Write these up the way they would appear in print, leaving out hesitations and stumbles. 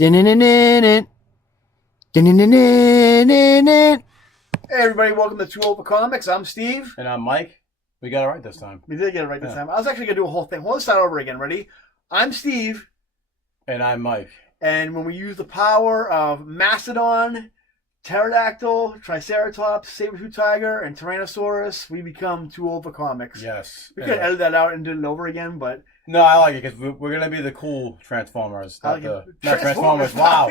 Hey everybody, welcome to Two Over Comics. I'm Steve. And I'm Mike. We got it right this time. We did get it right this time. I was actually going to do a whole thing. Well, let's start over again. Ready? I'm Steve. And I'm Mike. And when we use the power of Mastodon, Pterodactyl, Triceratops, Saber-tooth Tiger, and Tyrannosaurus, we become Two Over Comics. Yes. We could edit that out and do it over again, but... No, I like it because we're going to be the cool Transformers. Not Transformers. Wow.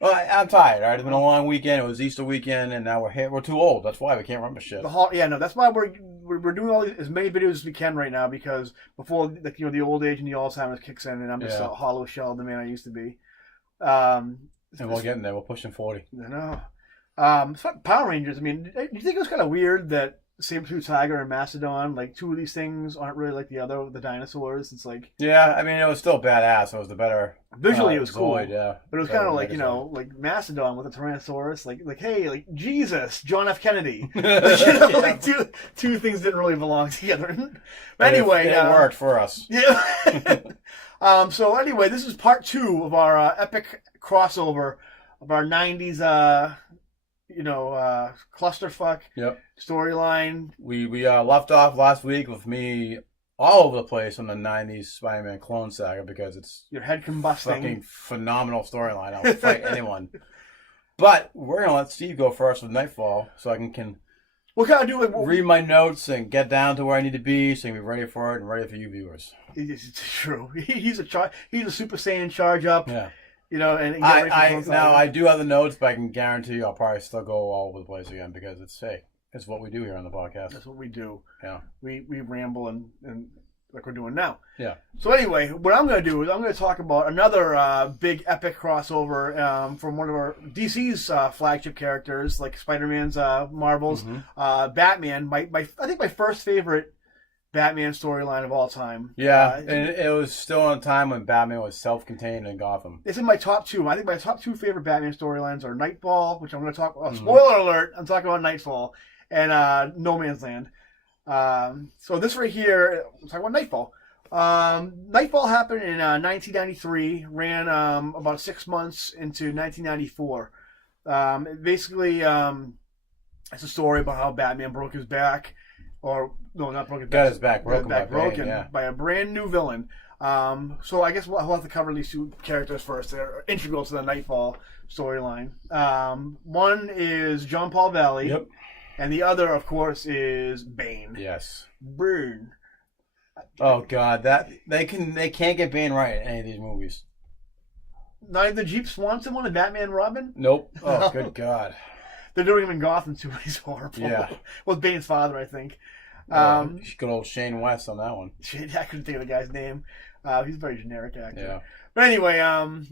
Well, I'm tired. All right, it's been a long weekend. It was Easter weekend, and now we're here. We're too old. That's why we can't remember shit. That's why we're doing as many videos as we can right now, because before the old age and the Alzheimer's kicks in, and I'm just a hollow shell of the man I used to be. And we're getting there. We're pushing 40. I know. Power Rangers. I mean, do you think it was kind of weird that Saber-tooth Tiger and Mastodon, like two of these things, aren't really like the other, the dinosaurs? It's like, yeah, I mean, it was still badass. It was the better. Visually, it was cool. Yeah, but it was kind of like like Mastodon with a Tyrannosaurus, like Jesus, John F. Kennedy. Like two things didn't really belong together. But anyway, it worked for us. Yeah. So anyway, this is part 2 of our epic crossover of our 90s, clusterfuck storyline. We left off last week with me all over the place on the 90s Spider-Man Clone Saga because it's your head combusting. Fucking phenomenal storyline. I'll fight anyone. But we're going to let Steve go first with Nightfall so I can what can I do? Read my notes and get down to where I need to be so I can be ready for it and ready for you viewers. It's true. He's a Super Saiyan charge up. Yeah. And I do have the notes, but I can guarantee you I'll probably still go all over the place again because it's what we do here on the podcast. That's what we do. Yeah. We ramble and like we're doing now. Yeah. So anyway, what I'm going to do is I'm going to talk about another big epic crossover from one of our DC's flagship characters, like Spider-Man's, Marvel's, Batman. I think my first favorite Batman storyline of all time. Yeah, and it was still in a time when Batman was self-contained in Gotham. It's in my top 2. I think my top 2 favorite Batman storylines are Nightfall, which I'm going to talk about. Spoiler alert, I'm talking about Nightfall, and No Man's Land. So this right here, I'm talking about Nightfall. Nightfall happened in 1993, ran about 6 months into 1994. Basically, it's a story about how Batman broke his back. Or no, not broken. Got his back broken by a brand new villain. So I guess we'll have to cover these 2 characters first. They're integral to the Nightfall storyline. One is John Paul Valley, and the other, of course, is Bane. Yes. Bane. Oh God, they can't get Bane right in any of these movies. Neither the Jeep Swanson one and Batman Robin. Nope. Oh, good God. They're doing him in Gotham too. He's horrible. Yeah. Well, Bane's father, I think. Good old Shane West on that one. I couldn't think of the guy's name. He's a very generic actor. Yeah. But anyway,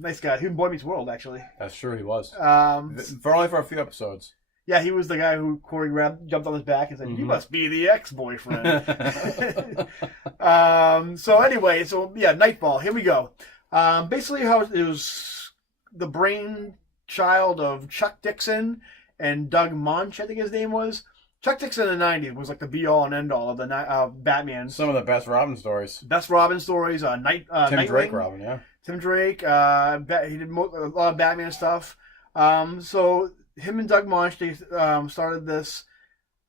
nice guy. He was in Boy Meets World, actually. That's true, he was. Only for a few episodes. Yeah, he was the guy who Corey jumped on his back and said, "You must be the ex-boyfriend." So anyway, Nightfall. Here we go. Basically, how it was the brainchild of Chuck Dixon and Doug Moench, I think his name was. Chuck Dixon in the 90s was like the be-all and end-all of the Batman. Some of the best Robin stories. Tim Drake Robin, yeah. Tim Drake. He did a lot of Batman stuff. So him and Doug Moench, they started this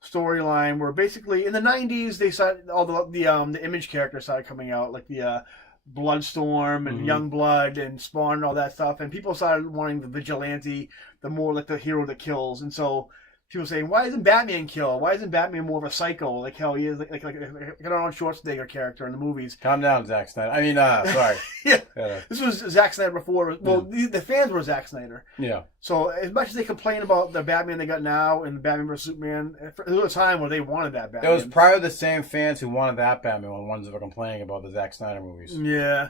storyline where basically in the 90s they started all the Image characters started coming out, like the Bloodstorm and Youngblood and Spawn and all that stuff, and people started wanting the vigilante, the more like the hero that kills. And so people saying, why isn't Batman kill? Why isn't Batman more of a psycho like how he is, like an Arnold Schwarzenegger character in the movies? Calm down, Zack Snyder. I mean, sorry. Yeah. This was Zack Snyder before. Well, the fans were Zack Snyder. Yeah. So as much as they complain about the Batman they got now and the Batman vs Superman, there was a time where they wanted that Batman. It was probably the same fans who wanted that Batman were the ones that were complaining about the Zack Snyder movies. Yeah.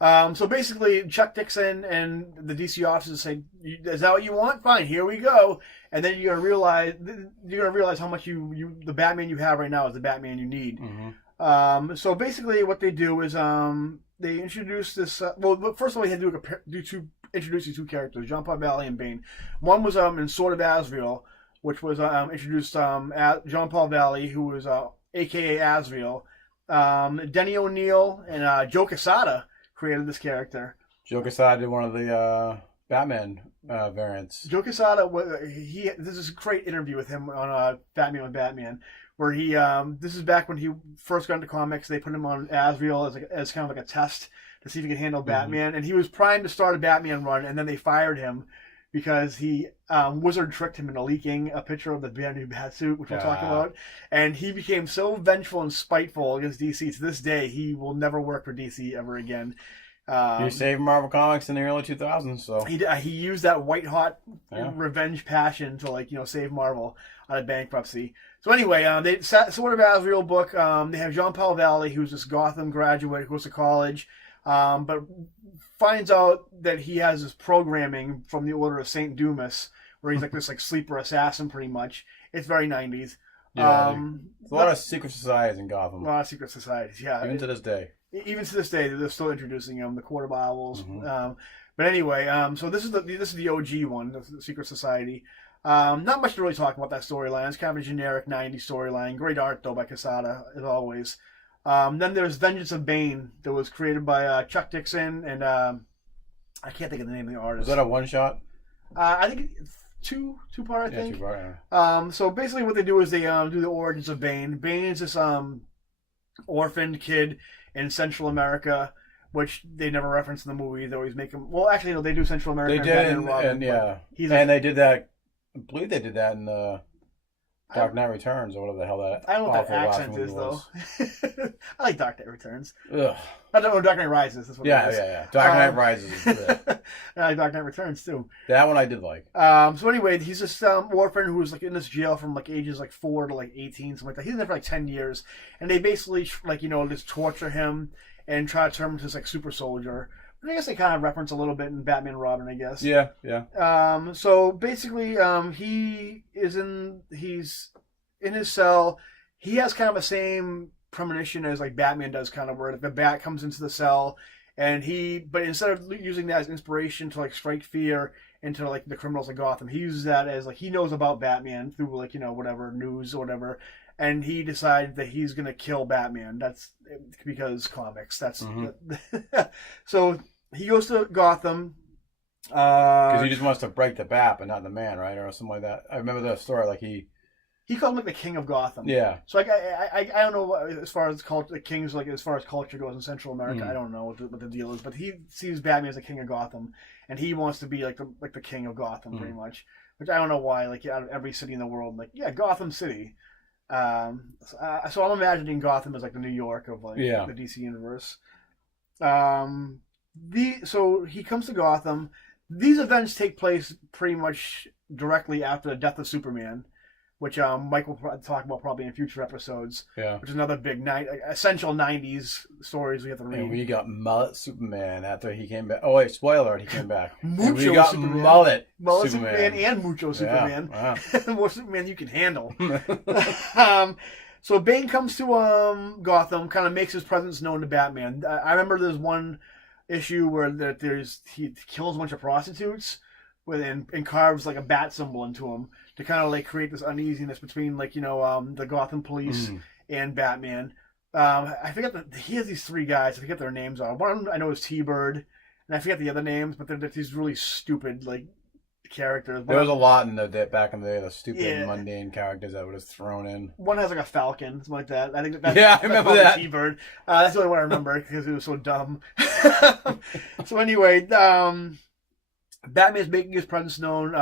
So basically, Chuck Dixon and the DC officers say, "Is that what you want? Fine, here we go." And then you're gonna realize how much the Batman you have right now is the Batman you need. So basically, what they do is they introduce this. First of all, we had to introduce these 2 characters, John Paul Valley and Bane. One was in Sword of Azrael, which was introduced John Paul Valley, who was AKA Azrael. Denny O'Neil and Joe Quesada created this character. Joe Quesada did one of the Batman variants. Joe Quesada, this is a great interview with him on Batman with Batman, where he this is back when he first got into comics. They put him on Asriel as kind of like a test to see if he could handle Batman, and he was primed to start a Batman run, and then they fired him because he Wizard tricked him into leaking a picture of the brand new Batsuit, which we'll talk about, and he became so vengeful and spiteful against DC. To this day, he will never work for DC ever again. He saved Marvel Comics in the early 2000s, so he used that white hot revenge passion to save Marvel out of bankruptcy. So anyway, they Sword of Asriel book. They have Jean-Paul Valley, who's this Gotham graduate who goes to college, but finds out that he has this programming from the Order of Saint Dumas, where he's like this sleeper assassin, pretty much. It's very 90s. Yeah, there's a lot of secret societies in Gotham. A lot of secret societies, yeah. Even to this day. Even to this day, they're still introducing him, the Quarter Owls. But anyway, so this is the OG one, the Secret Society. Not much to really talk about that storyline. It's kind of a generic 90s storyline. Great art, though, by Quesada, as always. Then there's Vengeance of Bane, that was created by Chuck Dixon, and I can't think of the name of the artist. Was that a one-shot? I think it's two-part, I think. Yeah, two-part, yeah. So basically what they do is they do the origins of Bane. Bane is this orphaned kid in Central America, which they never reference in the movie. They always make him... Well, actually, no, they do Central America. They did, and they did that... I believe they did that in Dark Knight Returns, or whatever the hell that... I don't know what that accent is, though. I like Dark Knight Returns. Ugh. I don't know Dark Knight Rises. That's what it is. Yeah. Dark Knight Rises is good. I like Dark Knight Returns, too. That one I did like. So anyway, he's this orphan who was in this jail from ages 4 to 18, something like that. He's in there for 10 years, and they basically just torture him and try to turn him into super soldier. But I guess they kind of reference a little bit in Batman and Robin, I guess. Yeah. So basically, he's in his cell. He has kind of the same premonition as Batman does, kind of where the bat comes into the cell, and but instead of using that as inspiration to strike fear into the criminals of Gotham, he uses that as he knows about Batman through whatever news or whatever, and he decides that he's gonna kill Batman. That's because comics. That's so he goes to Gotham because he just wants to break the bat, but not the man, right, or something like that. I remember that story. He called him the King of Gotham. Yeah. So I don't know as far as culture, the kings as far as culture goes in Central America. I don't know what the deal is, but he sees Batman as the King of Gotham, and he wants to be the King of Gotham pretty much. Which I don't know why. Out of every city in the world, Gotham City. So I'm imagining Gotham as the New York of the DC universe. So he comes to Gotham. These events take place pretty much directly after the death of Superman, which Mike will talk about probably in future episodes. Yeah. Which is another big essential 90s stories we have to read. And we got mullet Superman after he came back. Oh wait, spoiler alert, he came back. Mucho we got Superman. Mullet Superman and Mucho Superman. Wow. More Superman you can handle. So Bane comes to Gotham, kind of makes his presence known to Batman. I remember there's one issue where he kills a bunch of prostitutes and carves a bat symbol into them to kind of create this uneasiness between the Gotham police and Batman. I forget he has these 3 guys. I forget their names are. One of them I know is T-Bird, and I forget the other names, but they're these really stupid characters. There was a lot in back in the day, the stupid mundane characters that were just thrown in. One has a falcon, something like that. I think I remember that. T-Bird. That's the only one I remember because it was so dumb. So anyway, Batman's making his presence known.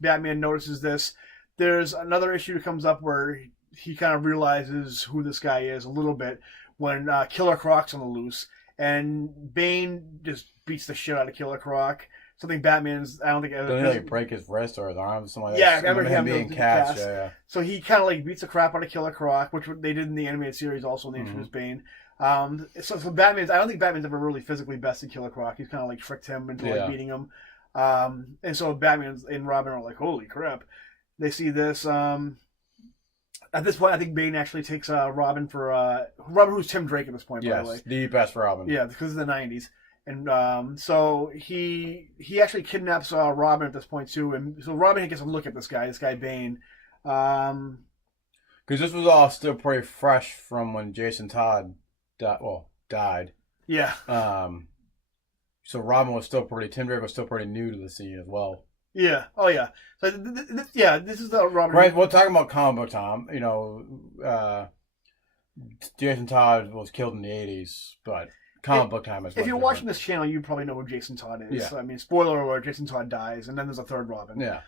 Batman notices this. There's another issue that comes up where he kind of realizes who this guy is a little bit when Killer Croc's on the loose, and Bane just beats the shit out of Killer Croc. Something Batman's, I don't think... Didn't he break his wrist or his arm or something like that? Yeah, I remember him being cast. Yeah. So he kind of beats the crap out of Killer Croc, which they did in the animated series also when they introduced Bane. So Batman's, I don't think Batman's ever really physically bested Killer Croc. He's kind of tricked him into beating him. And so Batman and Robin are holy crap. They see this. At this point, I think Bane actually takes Robin for... Robin, who's Tim Drake at this point, by the way. The best Robin. Yeah, because of the 90s. And so he actually kidnaps Robin at this point, too. And so Robin gets a look at this guy Bane. Because this was all still pretty fresh from when Jason Todd died. Yeah. So Robin was still pretty. Tim Drake was still pretty new to the scene as well. Yeah. Oh yeah. So this is the Robin. Right. We're talking about comic book Tom. Jason Todd was killed in the '80s, but comic book time is. If you're watching this channel, you probably know who Jason Todd is. Yeah. I mean, spoiler alert: Jason Todd dies, and then there's a third Robin. Yeah.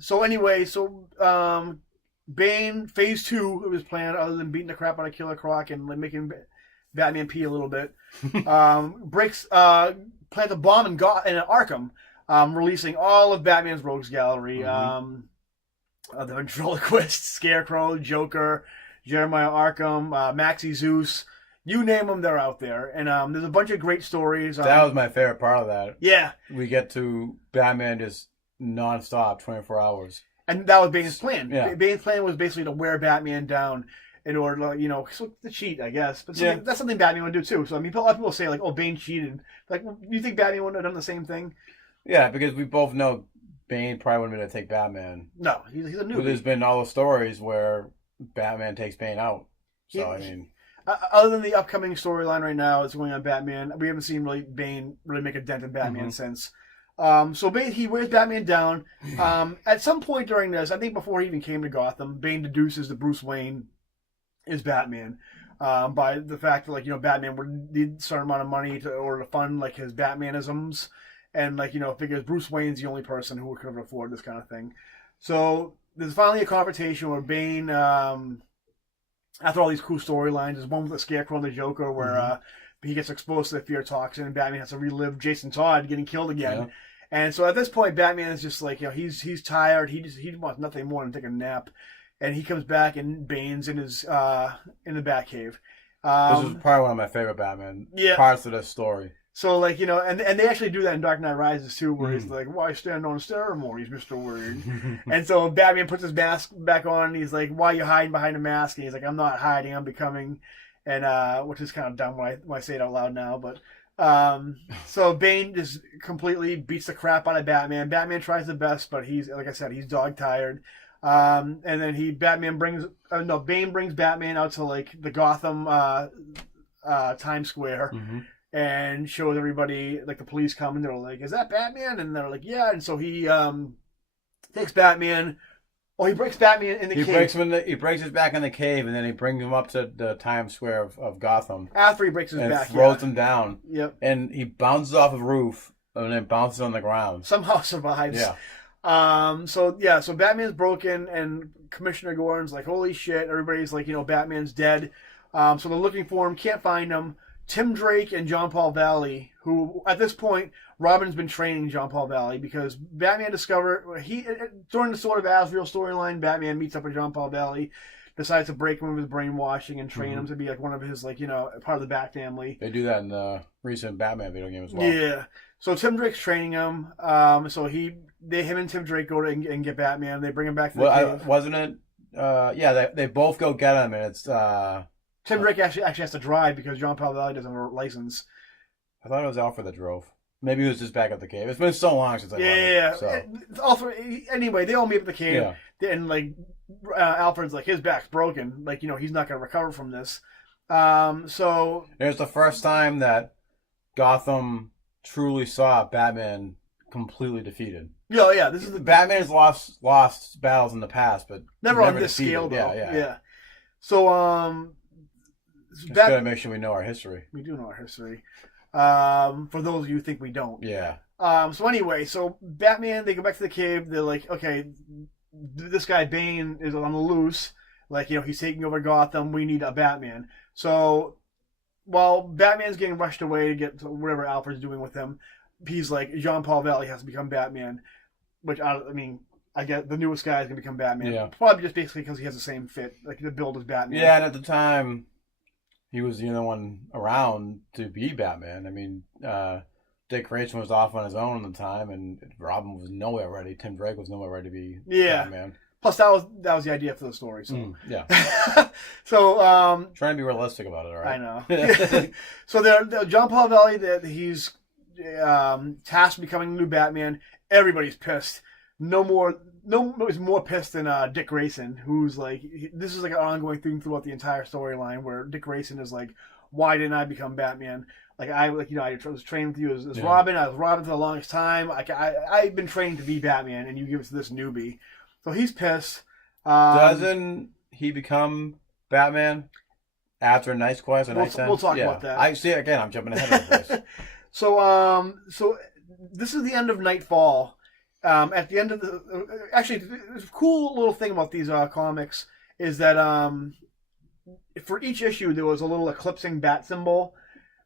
So anyway, Bane Phase 2 of his plan, other than beating the crap out of Killer Croc and like making Batman pee a little bit, plants a bomb in Arkham, releasing all of Batman's rogues gallery. The ventriloquist, Scarecrow, Joker, Jeremiah Arkham, Maxie Zeus. You name them, they're out there. And there's a bunch of great stories. That was my favorite part of that. Yeah. We get to Batman just nonstop, 24 hours. And that was Bane's plan. Yeah. Bane's plan was basically to wear Batman down in order to, to cheat, I guess. But that's something Batman would do too. So, I mean, a lot of people say, like, oh, Bane cheated. Like, you think Batman wouldn't have done the same thing? Yeah, because we both know Bane probably wouldn't be able to take Batman. No, he's a newbie. But there's been all the stories where Batman takes Bane out. So, I mean... Other than the upcoming storyline right now that's going on Batman, we haven't seen Bane really make a dent in Batman since. So Bane, he wears Batman down. At some point during this, I think before he even came to Gotham, Bane deduces that Bruce Wayne is Batman by the fact that Batman would need a certain amount of money to fund like his Batmanisms, and figures Bruce Wayne's the only person who could afford this kind of thing. So there's finally a confrontation where Bane, after all these cool storylines, there's one with the Scarecrow and the Joker where he gets exposed to the fear toxin, and Batman has to relive Jason Todd getting killed again. Yeah. And so at this point, Batman is just like, he's tired. He wants nothing more than take a nap. And he comes back, and Bane's in his in the Batcave. This is probably one of my favorite Batman parts of this story. So and they actually do that in Dark Knight Rises too, where he's like, "Why stand on ceremonies, Mr. Wayne?" And so Batman puts his mask back on, and he's like, "Why are you hiding behind a mask?" And he's like, "I'm not hiding, I'm becoming." And which is kind of dumb when I say it out loud now, but. So Bane just completely beats the crap out of Batman. Batman tries the best, but he's, like I said, he's dog tired. And then Bane brings Batman out to like the Gotham Times Square and shows everybody, like the police come and they're like, "Is that Batman?" And they're like, "Yeah." And so he takes Batman. Oh, he breaks Batman in the cave. He breaks his back in the cave, and then he brings him up to the Times Square of Gotham. After he breaks his back, throws him down. Yep. And he bounces off the roof, and then bounces on the ground. Somehow survives. Yeah. So Batman's broken, and Commissioner Gordon's like, "Holy shit!" Everybody's like, Batman's dead. So they're looking for him, can't find him. Tim Drake and John Paul Valley, who at this point Robin's been training John Paul Valley because Batman discovered during the Sword of Azrael storyline, Batman meets up with John Paul Valley, decides to break him of his brainwashing and train him to be like one of his part of the Bat family. They do that in the recent Batman video game as well. Yeah. So Tim Drake's training him. So him and Tim Drake go and get Batman. They bring him back to the cave. Wasn't it? They both go get him, and it's. Tim Drake actually has to drive because John Paul Valley doesn't have a license. I thought it was Alfred that drove. Maybe it was just back at the cave. It's been so long since I played it. Anyway, they all meet at the cave, and Alfred's like, his back's broken. He's not going to recover from this. So it's the first time that Gotham truly saw Batman completely defeated. Yeah. This is Batman's lost battles in the past, but never on this scale, though. Yeah. So it's good to make sure we know our history. We do know our history. For those of you who think we don't. Yeah. So anyway, Batman, they go back to the cave. They're like, okay, this guy Bane is on the loose. He's taking over Gotham. We need a Batman. So while Batman's getting rushed away to get to whatever Alfred's doing with him, he's like, Jean Paul Valley has to become Batman. Which, I get the newest guy is going to become Batman. Yeah. Probably just basically because he has the same fit, the build as Batman. Yeah, and at the time, he was the only one around to be Batman. Dick Grayson was off on his own at the time, and Robin was nowhere ready. Tim Drake was nowhere ready to be Batman. Plus, that was the idea for the story. So So trying to be realistic about it, all right? I know. So John Paul Valley, he's tasked with becoming the new Batman. Everybody's pissed. Nobody's more pissed than Dick Grayson, who's like, this is like an ongoing thing throughout the entire storyline where Dick Grayson is like, why didn't I become Batman? I was trained with you as Robin. I was Robin for the longest time. I've been trained to be Batman, and you give it to this newbie. So he's pissed. Doesn't he become Batman after Night's Quest and Night's End? We'll talk about that. I see. Again, I'm jumping ahead of this. So this is the end of Nightfall. At the end of actually, the cool little thing about these comics is that for each issue there was a little eclipsing bat symbol.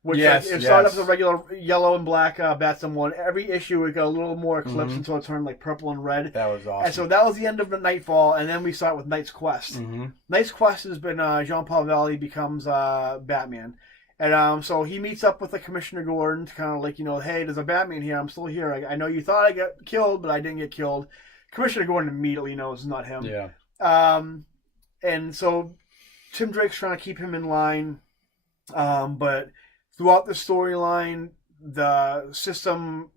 Which it started off as a regular yellow and black bat symbol, and every issue it got a little more eclipse until it turned like purple and red. That was awesome. And so that was the end of the Nightfall, and then we start with Night's Quest. Night's Quest has been Jean-Paul Valley becomes Batman. And so he meets up with the Commissioner Gordon to kind of like, hey, there's a Batman here. I'm still here. I know you thought I got killed, but I didn't get killed. Commissioner Gordon immediately knows it's not him. Yeah. And so Tim Drake's trying to keep him in line, but throughout the storyline, the system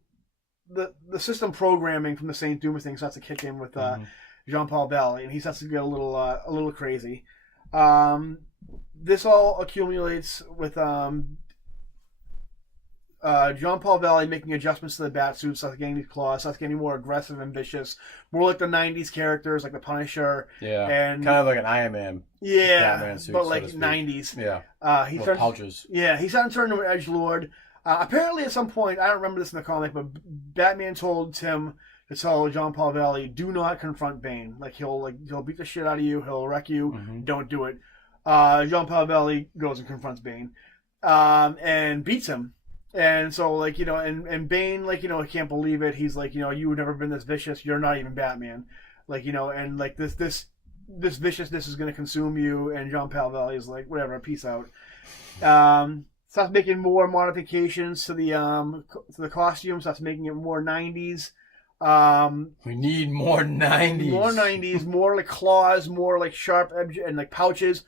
programming from the Saint Dumas thing starts to kick in with Jean-Paul Valley, and he starts to get a little crazy. This all accumulates with Jean-Paul Valley making adjustments to the bat suit, starts getting these claws, starts getting more aggressive and vicious, more like the '90s characters, like the Punisher. Yeah, and kind of like an Iron Man. Yeah, Batman suit, but like so '90s. Yeah, he with pouches. Yeah, he's starting to turn into an edgelord. Apparently, at some point, I don't remember this in the comic, but Batman told Tim to tell Jean-Paul Valley, "Do not confront Bane. He'll beat the shit out of you. He'll wreck you. Don't do it." Jean-Paul Valley goes and confronts Bane, and beats him. And so, and Bane, he can't believe it. He's like, you've never been this vicious. You're not even Batman. And this viciousness is going to consume you. And Jean-Paul Valley is like, whatever, peace out. Starts making more modifications to the costume. Starts making it more 90s. We need more 90s. More 90s, more like claws, more like sharp edge and like pouches.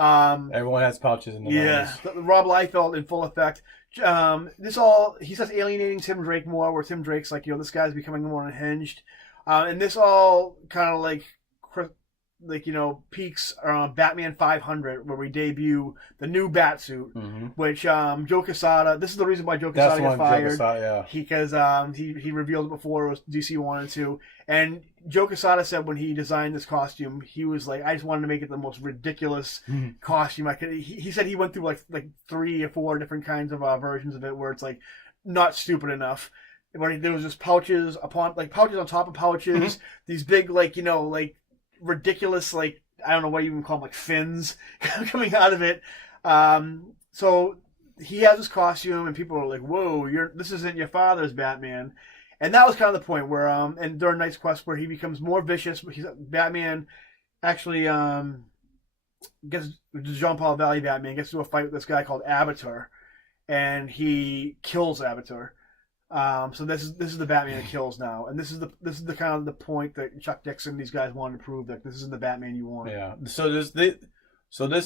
Everyone has pouches in the 90s. Rob Liefeld in full effect. He starts alienating Tim Drake more, where Tim Drake's like, this guy's becoming more unhinged. And this all kind of peaks around Batman 500, where we debut the new Batsuit, which Joe Quesada. This is the reason why Joe Quesada got fired. Because he revealed it before it was DC wanted to, and Joe Quesada said when he designed this costume, he was like, I just wanted to make it the most ridiculous costume I could. He said he went through like 3 or 4 different kinds of versions of it, where it's like not stupid enough. Where there was just pouches on top of pouches, these big ridiculous, I don't know what you even call them, fins coming out of it. So he has this costume, and people are like, "Whoa, this isn't your father's Batman." And that was kind of the point where, and during Night's Quest, where he becomes more vicious. Batman actually gets Jean-Paul Valley Batman gets into a fight with this guy called Abatur, and he kills Abatur. So this is the Batman that kills now, and this is the kind of the point that Chuck Dixon and these guys wanted to prove that this isn't the Batman you want. Yeah. So this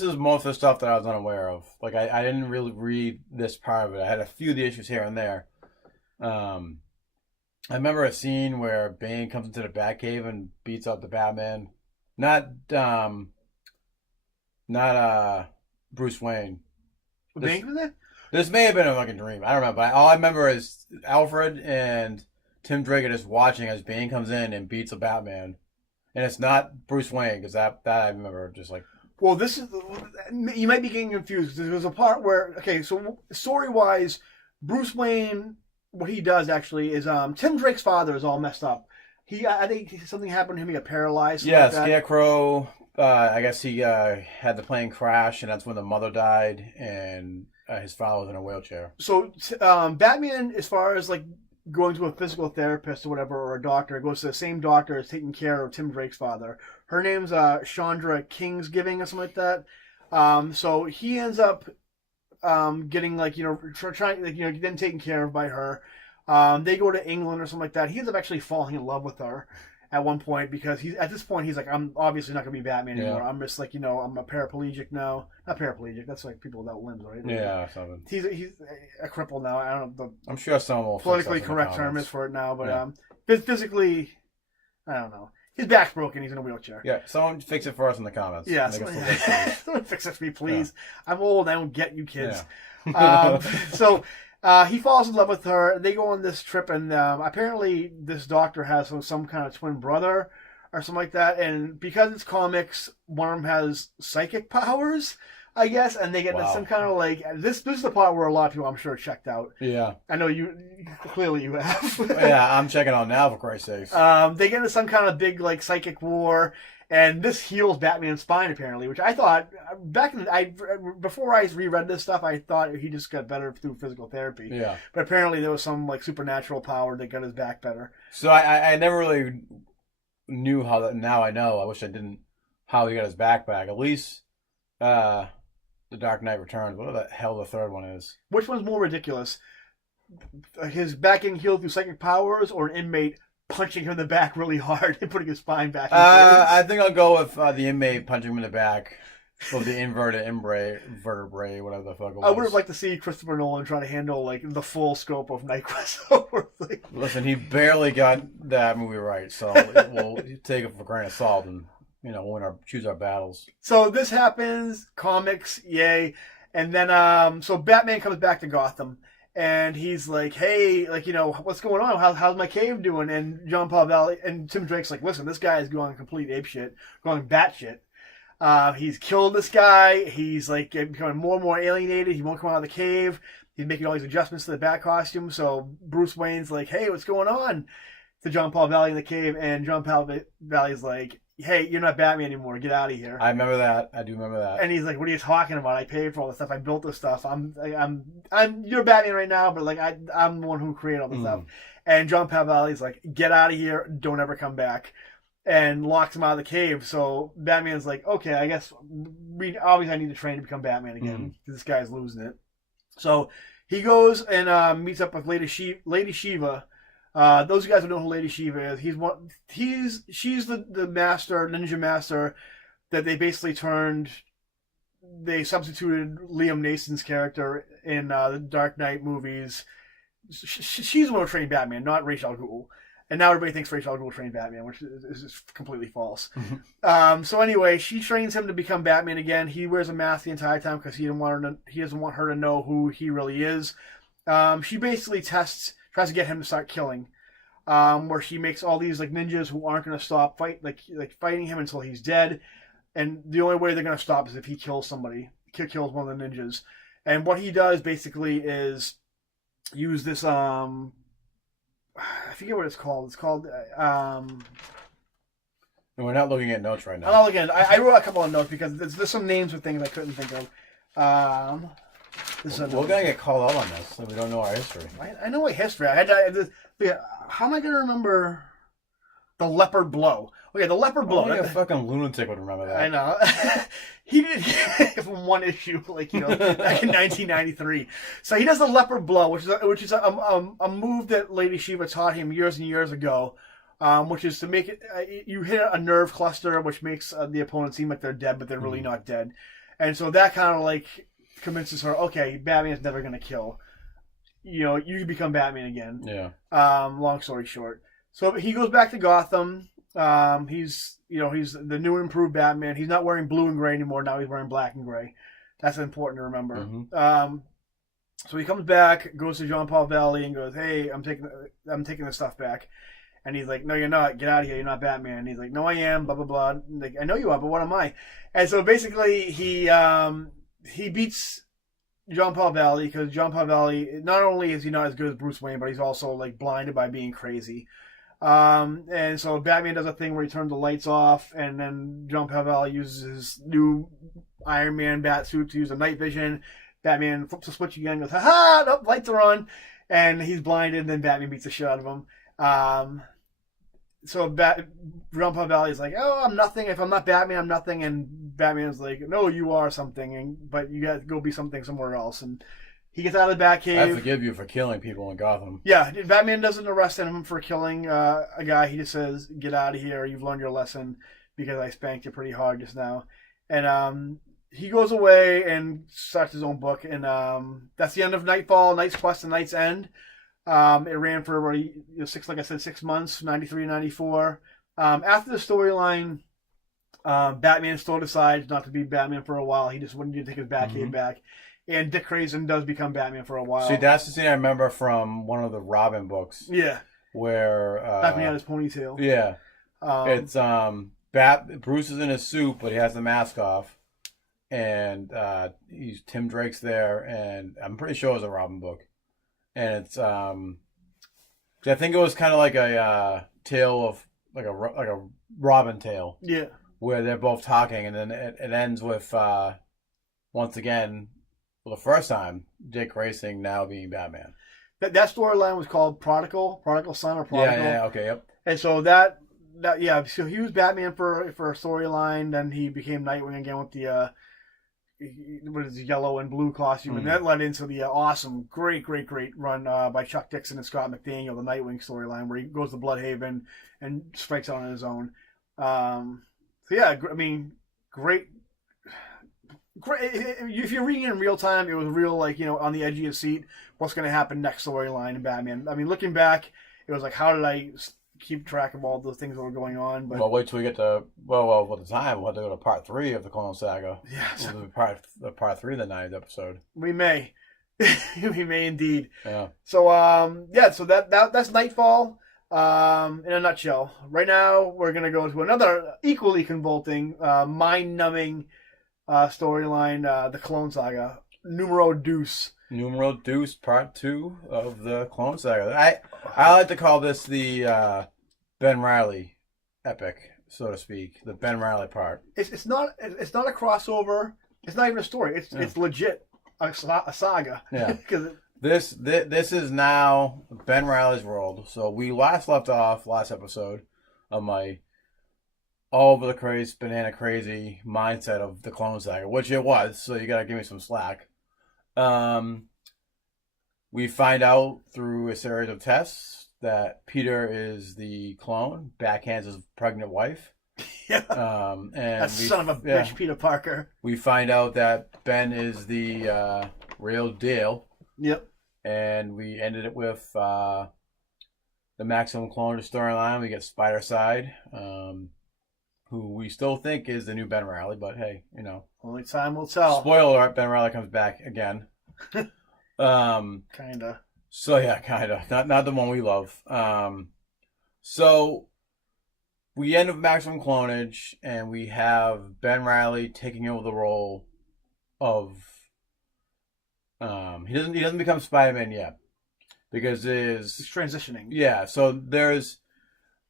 is most of the stuff that I was unaware of. Like I didn't really read this part of it. I had a few of the issues here and there. I remember a scene where Bane comes into the Batcave and beats up the Batman. Not Bruce Wayne. Bane was there? This may have been a fucking dream. I don't remember. All I remember is Alfred and Tim Drake are just watching as Bane comes in and beats a Batman. And it's not Bruce Wayne, because that I remember just like... Well, this is... You might be getting confused. There was a part where... Okay, so story-wise, Bruce Wayne, what he does actually is... Tim Drake's father is all messed up. I think something happened to him. He got paralyzed. Yeah, Scarecrow... I guess he had the plane crash, and that's when the mother died, and... his father was in a wheelchair. So Batman, as far as going to a physical therapist or whatever, or a doctor, goes to the same doctor as taking care of Tim Drake's father. Her name's Chandra Kingsgiving or something like that. So he ends up getting getting taken care of by her. They go to England or something like that. He ends up actually falling in love with her at one point, because he's like, I'm obviously not going to be Batman anymore. I'm just I'm a paraplegic now. Not paraplegic. That's like people without limbs, right? Yeah, something. He's a cripple now. I don't know. I'm sure some will politically correct term is for it now, but physically, I don't know. his back's broken. He's in a wheelchair. Yeah, someone fix it for us in the comments. Yeah, Make us look like fools. someone fix it for me, please. Yeah. I'm old. I don't get you kids. Yeah. So he falls in love with her. They go on this trip, and apparently this doctor has some kind of twin brother or something like that. And because it's comics, one of them has psychic powers, I guess, and they get some kind of like this is the part where a lot of people, I'm sure, checked out. Yeah, I know you clearly you have. Yeah, I'm checking out now, for Christ's sakes. They get into some kind of big like psychic war, and this heals Batman's spine apparently, which I thought before I reread this stuff, I thought he just got better through physical therapy. Yeah, but apparently there was some like supernatural power that got his back better. So I never really knew how that. Now I know. I wish I didn't. How he got his back. At least. The Dark Knight Returns. What the hell the third one is? Which one's more ridiculous? His back getting healed through psychic powers, or an inmate punching him in the back really hard and putting his spine back in place? I think I'll go with the inmate punching him in the back. Or the invertebrae, whatever the fuck it was. I would have liked to see Christopher Nolan try to handle like the full scope of Nightcrawler. Listen, he barely got that movie right, so we'll take it for a grain of salt and choose our battles. So this happens, comics, yay. And then, so Batman comes back to Gotham, and he's like, hey, like, what's going on? How's my cave doing? And John Paul Valley and Tim Drake's like, listen, this guy is going complete apeshit, going batshit. He's killed this guy. He's like becoming more and more alienated. He won't come out of the cave. He's making all these adjustments to the Bat costume. So Bruce Wayne's like, hey, what's going on? To John Paul Valley in the cave, and John Paul Valley's like, hey, you're not Batman anymore. Get out of here. I remember that. I do remember that. And he's like, what are you talking about? I paid for all this stuff. I built this stuff. You're Batman right now, but like I'm the one who created all this stuff. And John Paul Valley's like, get out of here. Don't ever come back. And locks him out of the cave. So Batman's like, okay, I guess obviously I need to train to become Batman again. This guy's losing it. So he goes and meets up with Lady Shiva. Those guys who know who Lady Shiva is, she's the master, ninja master, that they basically they substituted Liam Neeson's character in the Dark Knight movies. She's the one who trained Batman, not Ra's al Ghul. And now everybody thinks Ra's al Ghul trained Batman, which is completely false. So anyway, she trains him to become Batman again. He wears a mask the entire time because he doesn't want her to know who he really is. She basically tries to get him to start killing, where she makes all these like ninjas who aren't going to stop fighting him until he's dead, and the only way they're going to stop is if he kills somebody, kills one of the ninjas. And what he does basically is use this I forget what it's called. It's called we're not looking at notes right now. I'm not looking. I wrote a couple of notes because there's some names of things I couldn't think of. We're gonna get called out on this, so we don't know our history. I know my history. How am I gonna remember the leopard blow? Okay, the leopard blow. Only a fucking lunatic would remember that. I know. He did from one issue, back in 1993. So he does the leopard blow, which is a move that Lady Shiva taught him years and years ago, which is to make it you hit a nerve cluster, which makes the opponent seem like they're dead, but they're really not dead. And so that kind of like convinces her, okay, Batman's never gonna kill. You can become Batman again. Yeah. Long story short, so he goes back to Gotham. He's the new improved Batman. He's not wearing blue and gray anymore. Now he's wearing black and gray. That's important to remember. So he comes back, goes to Jean Paul Valley, and goes, "Hey, I'm taking this stuff back." And he's like, "No, you're not. Get out of here. You're not Batman." And he's like, "No, I am." Blah blah blah. Like, I know you are, but what am I? And so basically, he beats Jean Paul Valley because Jean Paul Valley, not only is he not as good as Bruce Wayne, but he's also like blinded by being crazy. And so Batman does a thing where he turns the lights off, and then John Paul Valley uses his new Iron Man bat suit to use the night vision. Batman flips the switch again, goes, ha-ha, nope, lights are on, and he's blinded, and then Batman beats the shit out of him. So John Paul Valley is like, oh, I'm nothing. If I'm not Batman, I'm nothing. And Batman's like, no, you are something, but you got to go be something somewhere else. And he gets out of the Batcave. I forgive you for killing people in Gotham. Yeah, Batman doesn't arrest him for killing a guy. He just says, get out of here. You've learned your lesson because I spanked you pretty hard just now. And he goes away and starts his own book. And that's the end of Nightfall, Night's Quest, and Night's End. It ran for about 6 months, 93 and 94. After the storyline, Batman still decides not to be Batman for a while. He just wanted to take his Batcave back. And Dick Grayson does become Batman for a while. See, that's the scene I remember from one of the Robin books. Yeah. Where Batman had his ponytail. Yeah. It's Bruce is in his suit, but he has the mask off. And Tim Drake's there, and I'm pretty sure it was a Robin book. And it's I think it was kind of like a tale of like a Robin tale. Yeah. Where they're both talking, and then it ends with once again, for the first time, Dick Grayson now being Batman. That storyline was called Prodigal Son or Prodigal. Yeah, okay, yep. And so so he was Batman for a storyline. Then he became Nightwing again with the yellow and blue costume, and that led into the awesome, great run by Chuck Dixon and Scott McDaniel, the Nightwing storyline, where he goes to Bloodhaven and strikes out on his own. So yeah, I mean, great. If you're reading it in real time, it was real, like, on the edge of your seat. What's going to happen next storyline in Batman? I mean, looking back, it was like, how did I keep track of all the things that were going on? But wait till we get to at the time we'll have to go to part 3 of the Clone Saga. Yes, part 3 of the 9th episode. We may, we may indeed. Yeah. So so that's Nightfall. In a nutshell. Right now, we're gonna go to another equally convolting, mind-numbing storyline, the Clone Saga, Numero Deuce. Numero Deuce, part 2 of the Clone Saga. I like to call this the Ben Reilly epic, so to speak. The Ben Reilly part. It's not a crossover. It's not even a story. It's legit a saga. Yeah. This is now Ben Reilly's world. So we last episode of my all over the craze, banana crazy mindset of the Clone Saga, which it was. So you gotta give me some slack. We find out through a series of tests that Peter is the clone, backhands his pregnant wife. Yeah. And that son of a bitch, Peter Parker. We find out that Ben is the real deal. Yep. And we ended it with the Maximum Clone storyline. We get Spider-Side, who we still think is the new Ben Reilly, but hey, only time will tell. Spoiler alert, Ben Reilly comes back again. Kinda. So yeah, kinda. Not the one we love. So we end with Maximum Clonage, and we have Ben Reilly taking over the role of he doesn't become Spider-Man yet. Because he's transitioning. Yeah, so there's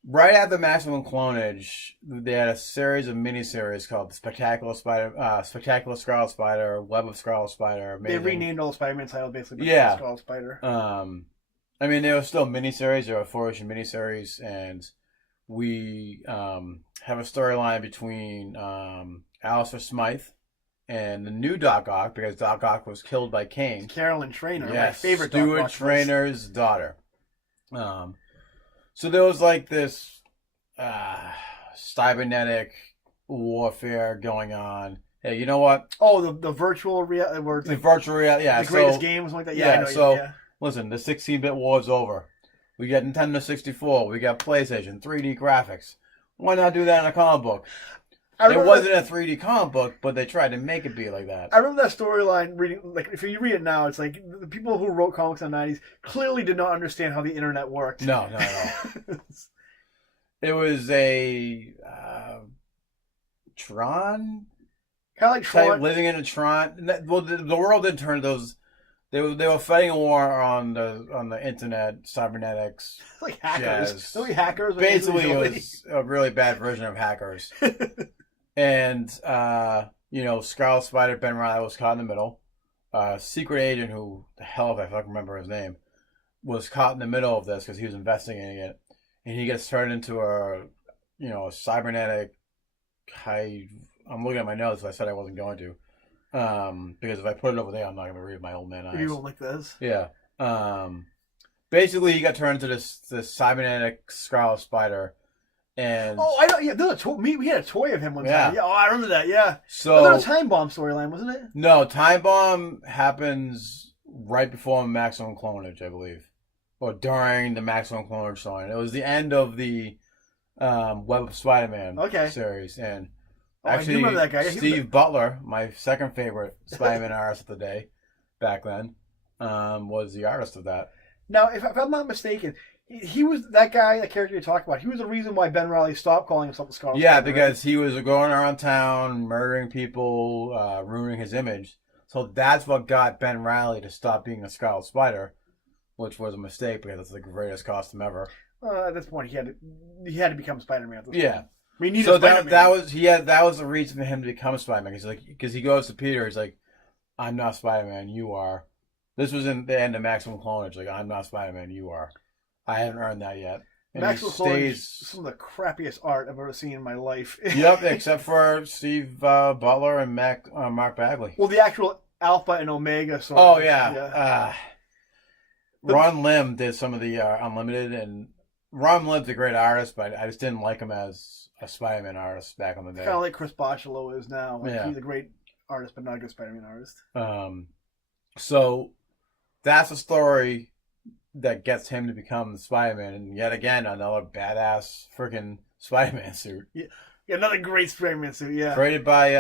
right after Maximum Clonage, they had a series of miniseries called Spectacular Scarlet Spider, Web of Scarlet Spider. Amazing. They renamed all the Spider-Man titles basically. Yeah. Scarlet Spider. I mean, they were still miniseries. They were 4-issue miniseries, and we have a storyline between Alistair Smythe and the new Doc Ock, because Doc Ock was killed by Kane. Carolyn Trainer, yes, my favorite Stuart Doc Ock Trainer's daughter. So there was like this cybernetic warfare going on. Hey, you know what? Oh, the virtual reality. The virtual reality, yeah. The greatest game, something like that. Yeah, I know, so listen, the 16-bit war is over. We got Nintendo 64. We got PlayStation, 3D graphics. Why not do that in a comic book? It wasn't a 3D comic book, but they tried to make it be like that. I remember that storyline reading, like, if you read it now, it's like the people who wrote comics in the 90s clearly did not understand how the internet worked. No. It was a Tron? Kind of like Tron. Living in a Tron. Well, the world didn't turn those. They were fighting a war on the internet, cybernetics, like hackers. Jazz. Really hackers. Basically, it was a really bad version of hackers. And Scarlet Spider, Ben Reilly was caught in the middle. Secret agent, who the hell if I fucking remember his name, was caught in the middle of this because he was investigating it, and he gets turned into a cybernetic. I'm looking at my notes, so I said I wasn't going to. Because if I put it over there, I'm not going to read my old man eyes. You won't like this. Yeah. Basically, he got turned into this cybernetic Scarlet Spider, and I know. Yeah, we had a toy of him one time. Yeah. Oh, I remember that. Yeah. So that was a Time Bomb storyline, wasn't it? No, Time Bomb happens right before Maximum Clonage, I believe, or during the Maximum Clonage storyline. It was the end of the Web of Spider-Man Okay. series. And I do actually, remember that guy. Steve Butler, my second favorite Spider-Man artist of the day back then, was the artist of that. Now, if I'm not mistaken, he was that guy, the character you're talking about. He was the reason why Ben Reilly stopped calling himself the Scarlet Yeah, Spider, because he was going around town, murdering people, ruining his image. So that's what got Ben Reilly to stop being a Scarlet Spider, which was a mistake because it's the greatest costume ever. At this point, he had to become Spider-Man. At this Yeah. point. I mean, So that was the reason for him to become Spider-Man. Because he goes to Peter. He's like, "I'm not Spider-Man. You are." This was in the end of Maximum Clonage. Like, "I'm not Spider-Man. You are." I haven't earned that yet. And Maximum Clonage is some of the crappiest art I've ever seen in my life. Yep, except for Steve Butler and Mark Bagley. Well, the actual Alpha and Omega. Oh yeah. Ron Lim did some of the Unlimited, and Ron Lim's a great artist, but I just didn't like him as a Spider-Man artist back in the day. Kind of like Chris Bachalo is now. Yeah. He's a great artist, but not a good Spider-Man artist. So that's a story that gets him to become Spider-Man, and yet again another badass freaking Spider-Man suit. Yeah, another great Spider-Man suit. Yeah, created by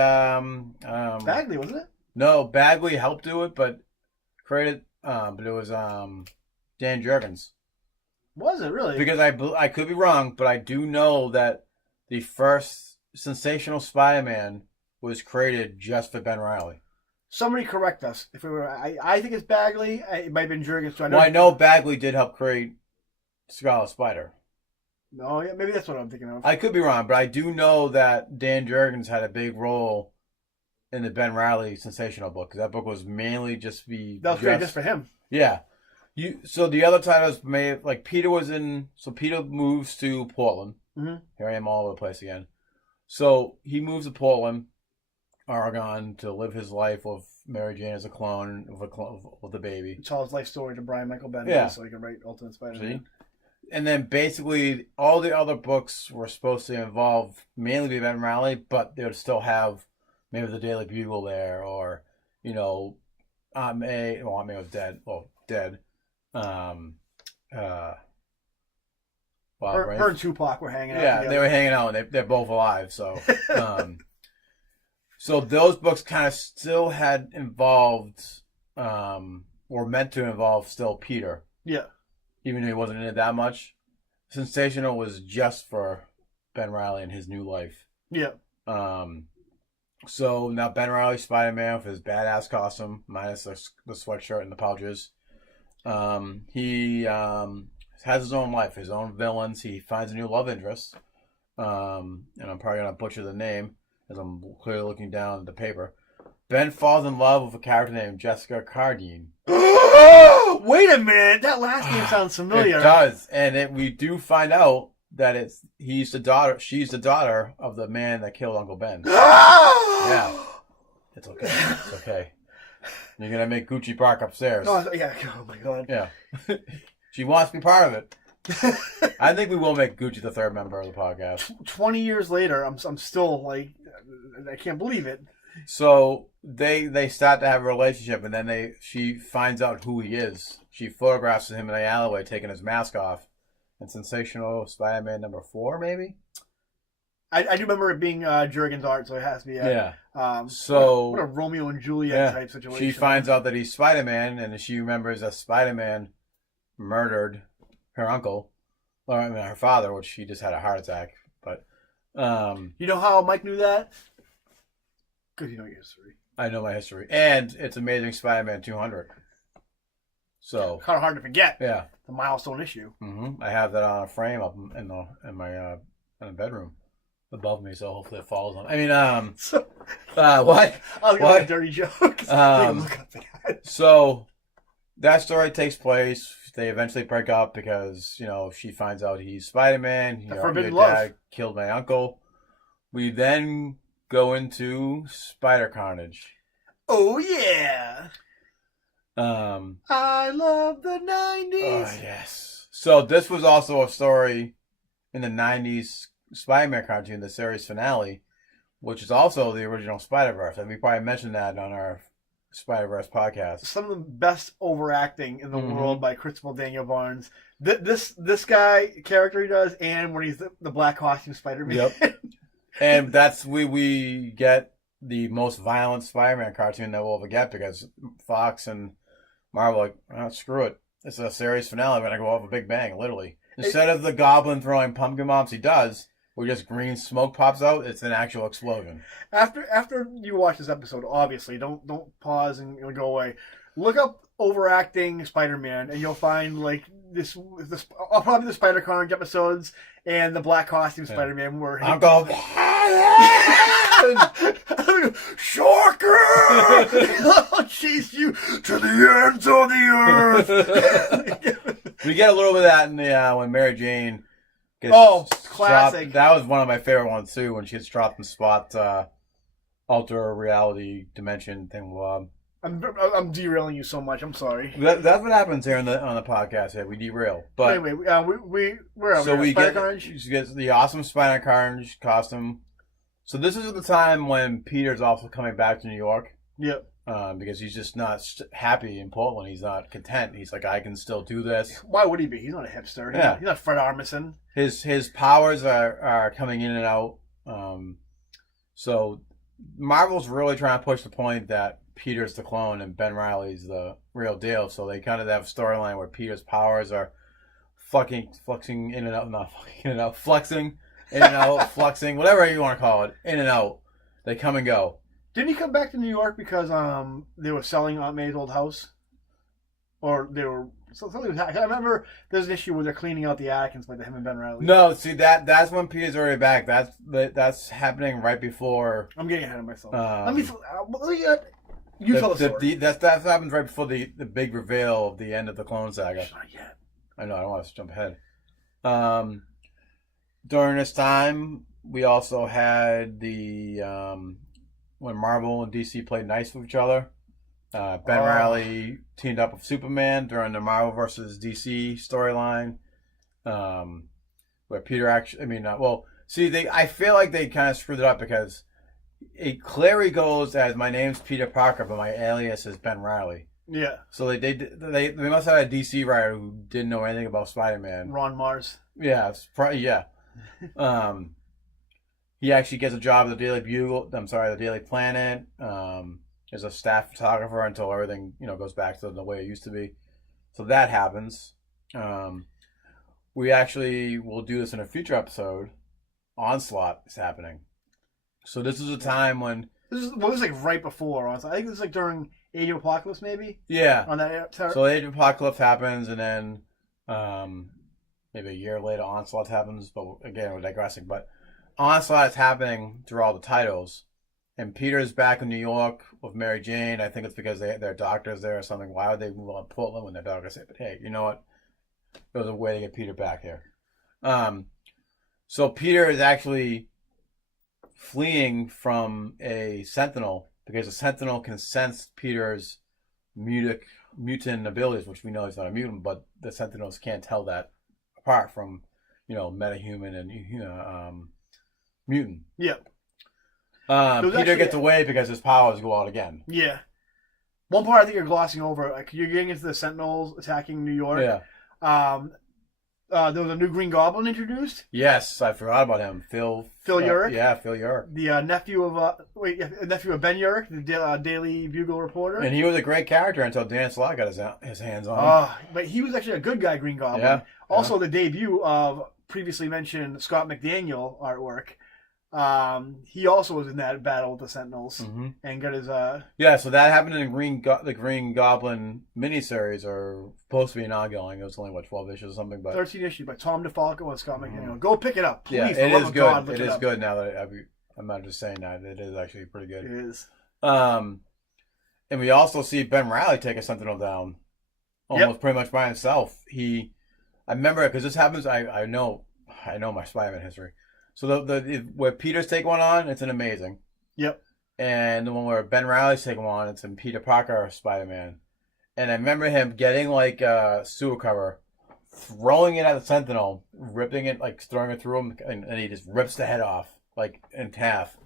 Bagley, wasn't it? No, Bagley helped do it, but created, but it was Dan Jurgens. Was it really? Because I could be wrong, but I do know that the first Sensational Spider-Man was created just for Ben Reilly. Somebody correct us. If we were, I think it's Bagley. It might have been Jurgens. So I know Bagley did help create Scarlet Spider. No, yeah, maybe that's what I'm thinking of. I could be wrong, but I do know that Dan Jurgens had a big role in the Ben Reilly Sensational book, because that book was mainly just created just for him. Yeah. So the other titles made, like Peter was in. So Peter moves to Portland. Mm-hmm. Here I am all over the place again. So he moves to Portland, Oregon, to live his life with Mary Jane as a clone with a baby. Tell his life story to Brian Michael Bendis, Yeah. so he can write Ultimate Spider-Man. And then basically all the other books were supposed to involve mainly Ben Reilly, but they would still have maybe the Daily Bugle there, or Aunt May. Well, Aunt May was dead. Well, dead. Her and Tupac were hanging out. Yeah, together. they were hanging out, and they're both alive. So, so those books kind of still had involved, were meant to involve still Peter. Yeah. Even though he wasn't in it that much. Sensational was just for Ben Reilly and his new life. Yeah. So now Ben Reilly Spider-Man with his badass costume, minus the sweatshirt and the pouches. He has his own life, his own villains. He finds a new love interest. And I'm probably going to butcher the name as I'm clearly looking down at the paper. Ben falls in love with a character named Jessica Cardine. Wait a minute, that last name sounds familiar. It does, and we do find out that she's the daughter of the man that killed Uncle Ben. Yeah, it's okay. It's okay. You're gonna make Gucci bark upstairs. Oh, yeah. Oh my god. Yeah, she wants to be part of it. I think we will make Gucci the third member of the podcast. 20 years later, I'm still like, I can't believe it. So they start to have a relationship, and then she finds out who he is. She photographs him in the alleyway taking his mask off. And Sensational Spider-Man number 4, maybe. I do remember it being Jurgens art, so it has to be. Yeah. So what a Romeo and Juliet type situation. She finds out that he's Spider-Man, and she remembers that Spider-Man murdered her uncle, or her father, which she just had a heart attack. But you know how Mike knew that? Because you know your history. I know my history, and it's Amazing Spider-Man 200. So kind of hard to forget. Yeah, the milestone issue. Mm-hmm. I have that on a frame up in my bedroom above me, so hopefully it falls on. I mean, what? I was gonna make a dirty joke. So that story takes place. They eventually break up because she finds out he's Spider-Man. Your dad killed my uncle. We then go into Spider Carnage. Oh yeah. I love the 90s. Oh yes. So this was also a story in the 90s Spider-Man cartoon, the series finale, which is also the original Spider-Verse. And we probably mentioned that on our Spider-Verse podcast. Some of the best overacting in the Mhm. world by Christopher Daniel Barnes. This guy character he does, and when he's the black costume Spider-Man. Yep. And that's we get the most violent Spider-Man cartoon that we'll ever get because Fox and Marvel are like, oh, screw it. It's a series finale. We're gonna go off a big bang, literally. Instead of the Goblin throwing pumpkin bombs, he does. Where just green smoke pops out. It's an actual explosion. After you watch this episode, obviously, don't pause and go away. Look up overacting Spider-Man, and you'll find like this probably the Spider Carnage episodes and the black costume Spider-Man where I'm going. Shocker! I'll chase you to the ends of the earth. We get a little bit of that in the when Mary Jane gets classic. Dropped. That was one of my favorite ones too. When she gets dropped in Spot alter reality dimension thing. I'm derailing you so much. I'm sorry. That's what happens here on the podcast. Here we derail. But anyway, we're over so we get the awesome Spider Carnage costume. So this is the time when Peter's also coming back to New York. Yep. Because he's just not happy in Portland. He's not content. He's like, I can still do this. Why would he be? He's not a hipster. He's not Fred Armisen. His powers are coming in and out. So Marvel's really trying to push the point that Peter's the clone and Ben Reilly's the real deal. So they kind of have a storyline where Peter's powers are fluxing in and out, not fucking in and out, flexing in and out, fluxing, whatever you want to call it, in and out. They come and go. Didn't he come back to New York because they were selling Aunt May's old house? Or they were... something was happening. I remember there's an issue where they're cleaning out the Atkins by him and Ben Reilly. No, see, that's when Peter's already back. That's happening right before... I'm getting ahead of myself. You tell the story. That happens right before the big reveal of the end of the Clone Saga. Not yet. I know, I don't want to jump ahead. During this time, we also had the... when Marvel and DC played nice with each other. Ben Reilly teamed up with Superman during the Marvel versus DC storyline. Where Peter actually... I feel like they kind of screwed it up because it clearly goes as my name's Peter Parker, but my alias is Ben Reilly. Yeah. So they must have had a DC writer who didn't know anything about Spider-Man. Ron Mars. Yeah, it's probably, yeah. He actually gets a job at the the Daily Planet, as a staff photographer until everything, goes back to the way it used to be. So that happens. We actually will do this in a future episode. Onslaught is happening. So this is a time when... This is like right before Onslaught. I think this is like during Age of Apocalypse, maybe? Yeah. On that. So Age of Apocalypse happens, and then maybe a year later Onslaught happens. But again, we're digressing. But Onslaught is happening through all the titles. And Peter's back in New York with Mary Jane. I think it's because their doctor's there or something. Why would they move on Portland when their doctor said, but hey, you know what? There was a way to get Peter back here. So Peter is actually fleeing from a Sentinel because a Sentinel can sense Peter's mutant abilities, which we know he's not a mutant, but the Sentinels can't tell that apart from, metahuman and mutant. Yeah. Peter gets away because his powers go out again. Yeah. One part I think you're glossing over, like you're getting into the Sentinels attacking New York. Yeah. There was a new Green Goblin introduced. Yes, I forgot about him. Phil Urich. Yeah, Phil Urich. The nephew of Ben Urich, the Daily Bugle reporter. And he was a great character until Dan Slott got his hands on him. But he was actually a good guy, Green Goblin. Yeah. Also, the debut of previously mentioned Scott McDaniel artwork. He also was in that battle with the Sentinels and got his. Yeah, so that happened in the Green Goblin miniseries, are supposed to be ongoing. It was only 12 issues or something, but 13 issues by Tom DeFalco and Scott McDaniel. Go pick it up, please. Yeah, it is good. It is good now that I'm not just saying that. It is actually pretty good. It is. And we also see Ben Reilly take a Sentinel down, almost pretty much by himself. I remember because this happens. I know my Spider-Man history. So where Peter's taking one on, it's an Amazing. Yep. And the one where Ben Reilly's taking one, it's in Peter Parker Spider-Man. And I remember him getting like a sewer cover, throwing it at the Sentinel, ripping it, like throwing it through him, and he just rips the head off, like in half.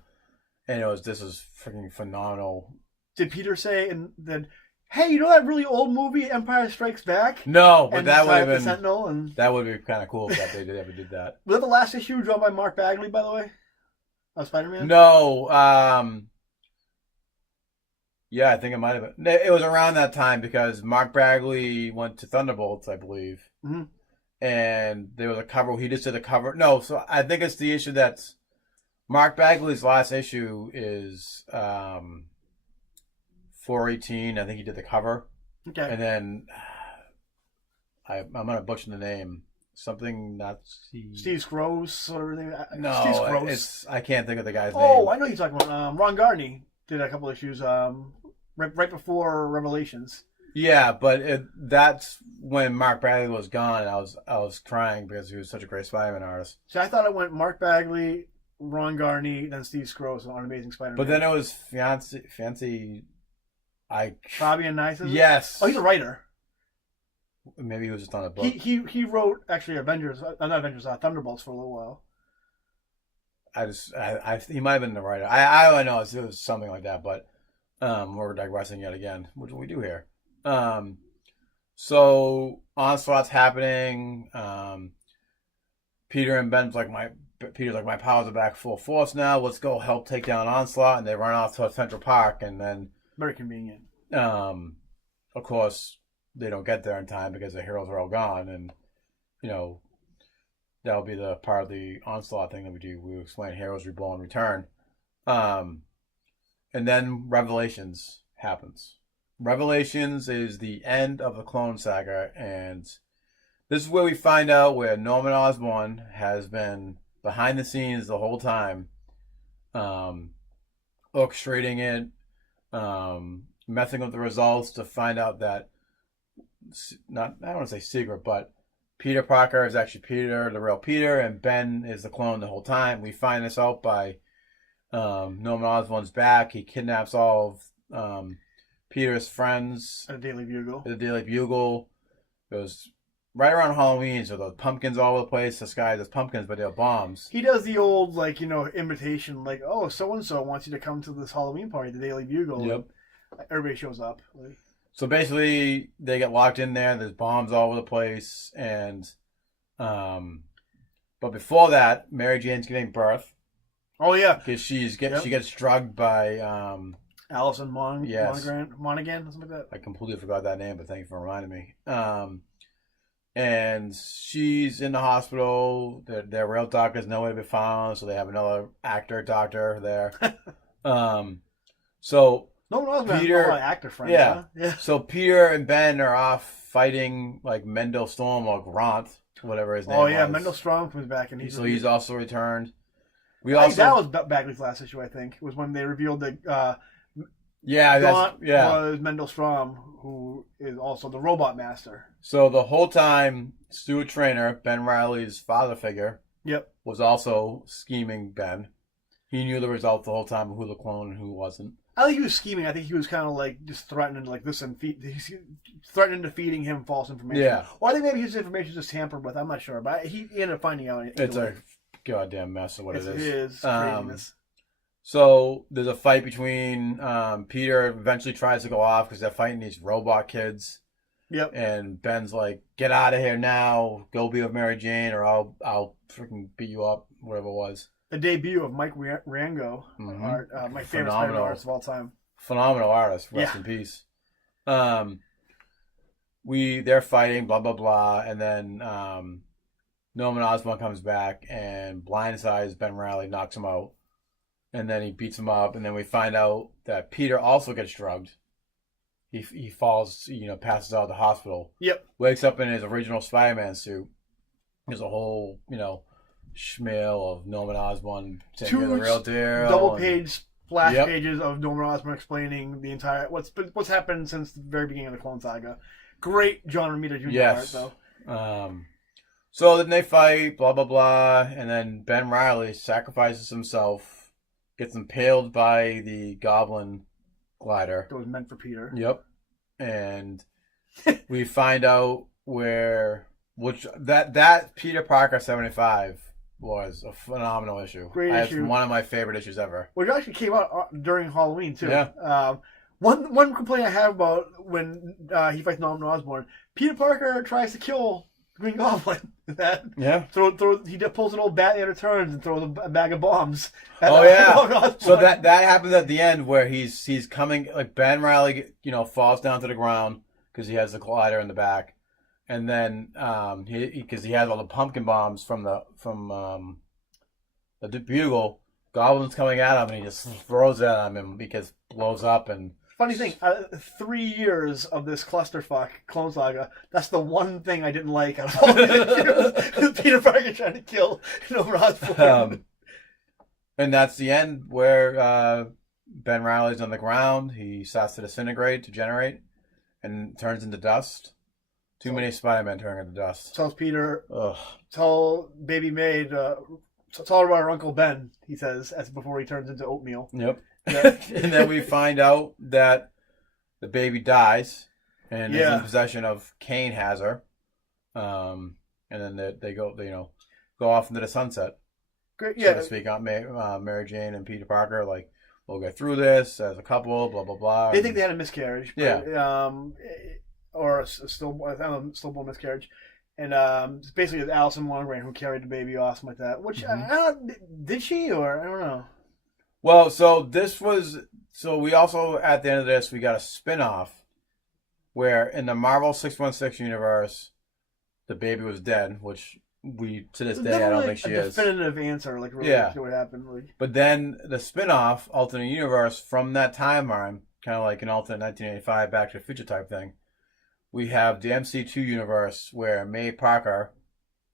And this is freaking phenomenal did Peter say and then, hey, you know that really old movie Empire Strikes Back? No, but And that would tie have up the been Sentinel and that would be kind of cool if they did ever did that. was that the last issue drawn by Mark Bagley, by the way, of Spider-Man? No, yeah, I think it might have been. It was around that time because Mark Bagley went to Thunderbolts, I believe, and there was a cover. He just did a cover. No, so I think it's the issue that's Mark Bagley's last issue is 418. I think he did the cover. Okay. And then I'm gonna butcher the name. Something not Steve Scrooge or everything. No, Steve Scrooge. I can't think of the guy's name. Oh, I know you're talking about. Ron Garney did a couple issues right before Revelations. Yeah, but that's when Mark Bagley was gone. I was crying because he was such a great Spider-Man artist. So I thought it went Mark Bagley, Ron Garney, then Steve Scrooge on Amazing Spider-Man. But then it was fancy. Fabian Nice. Yes. Oh, he's a writer. Maybe he was just on a book. He wrote actually Thunderbolts for a little while. He might have been the writer. I don't know. It was something like that. But we're digressing yet again, which we do here. So Onslaught's happening. Peter and Ben's Peter's like, my powers are back full force now. Let's go help take down Onslaught, and they run off to Central Park, and then very convenient. Of course, they don't get there in time because the heroes are all gone, and that'll be the part of the Onslaught thing that we do. We explain Heroes Reborn Return, and then Revelations happens. Revelations is the end of the Clone Saga, and this is where we find out where Norman Osborn has been behind the scenes the whole time, orchestrating it, messing with the results to find out that I don't want to say secret, but Peter Parker is actually Peter, the real Peter, and Ben is the clone the whole time. We find this out by Norman Osborn's back. He kidnaps all of Peter's friends at the Daily Bugle. It was right around Halloween, so those pumpkins all over the place, disguised as pumpkins, but they're bombs. He does the old, invitation, oh, so-and-so wants you to come to this Halloween party at the Daily Bugle. Yep. Everybody shows up. So basically, they get locked in there. There's bombs all over the place, and but before that, Mary Jane's giving birth. Oh yeah, because she gets drugged by Allison Monaghan, something like that. I completely forgot that name, but thank you for reminding me. And she's in the hospital. Their real doctor's nowhere to be found, so they have another doctor there. So. No one else Peter, has actor friends. Yeah. Huh? Yeah. So Peter and Ben are off fighting Mendel Storm or Grant, whatever his name was. Oh yeah, Mendel Storm comes back and he's also returned. That was Bagley's last issue, I think. It was when they revealed that Grant was Mendel Storm, who is also the Robot Master. So the whole time, Stuart Traynor, Ben Reilly's father figure, was also scheming Ben. He knew the result the whole time of who the clone and who wasn't. I think he was scheming. I think he was kind of just threatening he's threatening to feeding him false information. Yeah. Or I think maybe his information is just tampered with. I'm not sure, but he ended up finding out. It's a goddamn mess of what it is. It is craziness. So there's a fight between Peter. Eventually tries to go off because they're fighting these robot kids. Yep. And Ben's like, "Get out of here now! Go be with Mary Jane, or I'll freaking beat you up." Whatever it was. The debut of Mike Rango, my favorite Spider-Man artist of all time. Phenomenal artist, rest in peace. They're fighting, blah blah blah, and then Norman Osborn comes back and blindsides Ben Reilly, knocks him out, and then he beats him up, and then we find out that Peter also gets drugged. He falls, passes out of the hospital. Yep. Wakes up in his original Spider-Man suit. There's a whole, schmeal of Norman Osborn saying you're the real deal. Double-page splash pages of Norman Osborn explaining the entire what's happened since the very beginning of the Clone Saga. Great John Romita Jr. art, though. So then they fight, blah blah blah, and then Ben Reilly sacrifices himself, gets impaled by the Goblin glider. That was meant for Peter. Yep, and we find out that Peter Parker 75 was a phenomenal issue. Great issue. It's one of my favorite issues ever. Which actually came out during Halloween, too. Yeah. One complaint I have about when he fights Norman Osborn, Peter Parker tries to kill Green Goblin. That he pulls an old Batman Returns and throws a bag of bombs. Oh yeah. So that happens at the end where he's coming, like Ben Riley, falls down to the ground because he has the glider in the back, and then because he has all the pumpkin bombs from the Bugle. Goblin's coming at him and he just throws it at him because it blows up. And funny thing, 3 years of this clusterfuck Clone Saga, that's the one thing I didn't like out of all the Peter Parker trying to kill Norman Osborn. And that's the end where Ben Riley's on the ground. He starts to disintegrate, to generate, and turns into dust. Too many Spider-Men turning into dust. Tells Peter, tell Baby May tell her about her Uncle Ben, he says, as before he turns into oatmeal. Yep. And then we find out that the baby dies and is in possession of Kane has her. And then they go off into the sunset. Great, so to speak. Mary Jane and Peter Parker, like, we'll get through this as a couple, blah, blah, blah. They think they had a miscarriage. Yeah. Or a stillborn miscarriage. And it's basically Alison Longgrain who carried the baby off, something like that. Which, did she? Or, I don't know. Well, so we also, at the end of this, we got a spin-off where in the Marvel 616 universe, the baby was dead, which to this day, I don't think she is. Definitive answer, like, really, what happened. Like. But then the spin-off, alternate universe, from that timeline, kind of like an alternate 1985 Back to the Future type thing, we have the MC2 universe where May Parker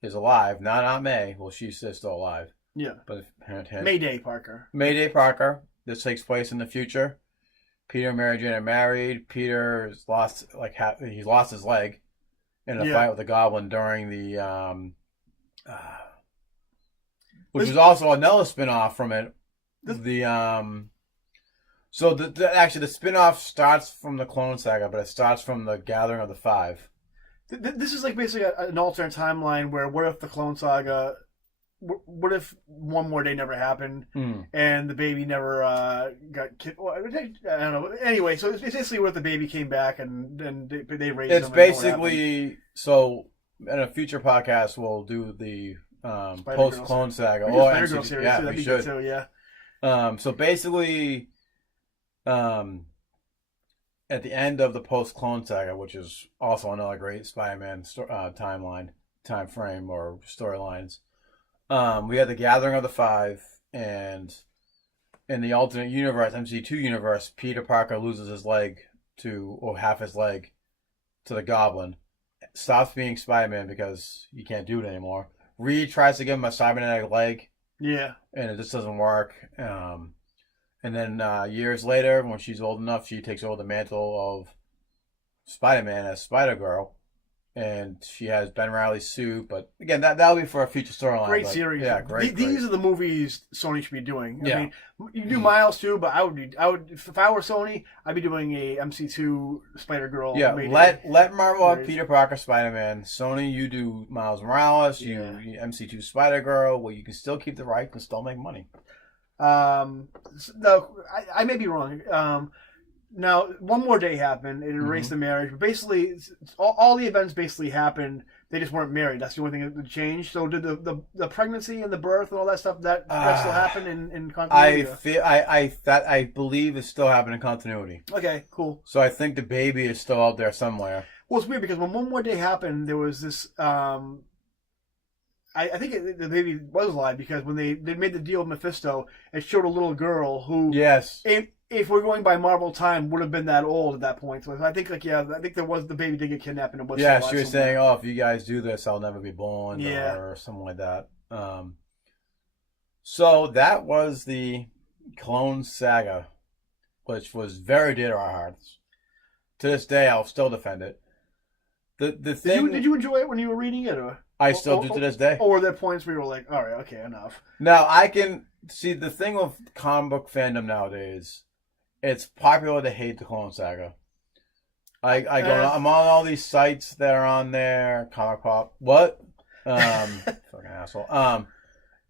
is alive. Not Aunt May. Well, she's still alive. Yeah. But Mayday Parker. Mayday Parker. This takes place in the future. Peter and Mary Jane are married. Peter has lost he's lost his leg in a fight with the Goblin during the which is also another spin-off from it. So actually the spin-off starts from the Clone Saga, but it starts from the Gathering of the Five. This is like basically an alternate timeline where what if the Clone Saga, what if One More Day never happened and the baby never got killed? I don't know. Anyway, so it's basically what if the baby came back and they raised him. It's basically, so in a future podcast we'll do the post-Clone Saga. Spider-Girl series. Yeah, we should. Too, yeah. So basically, at the end of the post-Clone Saga, which is also another great Spider-Man time frame or storylines, we had the Gathering of the Five, and in the alternate universe, MC2 universe, Peter Parker loses his leg or half his leg to the Goblin, stops being Spider-Man because he can't do it anymore. Reed tries to give him a cybernetic leg. Yeah. And it just doesn't work. And then years later, when she's old enough, she takes over the mantle of Spider-Man as Spider-Girl. And she has Ben Reilly's suit. But again, that'll be for a future storyline. Great series. Yeah, great. These are the movies Sony should be doing. I mean, you can do Miles too, but I would if I were Sony, I'd be doing a MC2 Spider-Girl. Yeah, let Marvel have Peter Parker Spider-Man. Sony, you do Miles Morales. You MC2 Spider-Girl. Well, you can still keep the rights and still make money. No, I may be wrong. Now, One More Day happened. It erased the marriage. But basically, all the events basically happened. They just weren't married. That's the only thing that changed. So did the pregnancy and the birth and all that stuff, that still happen in continuity? I believe it still happened in continuity. Okay, cool. So I think the baby is still out there somewhere. Well, it's weird because when One More Day happened, there was this... I think the baby was alive because when they made the deal with Mephisto, it showed a little girl who... Yes. If we're going by Marvel time, would have been that old at that point. So I think, the baby did get kidnapped and it was. Yeah, she was saying, "Oh, if you guys do this, I'll never be born," or something like that. So that was the Clone Saga, which was very dear to our hearts. To this day, I'll still defend it. The thing. Did you enjoy it when you were reading it, or? I still do to this day. Or were there points where you were like, "All right, okay, enough"? Now I can see the thing with comic book fandom nowadays. It's popular to hate the Clone Saga. I'm on all these sites that are on there. Comic Pop. What? Fucking asshole.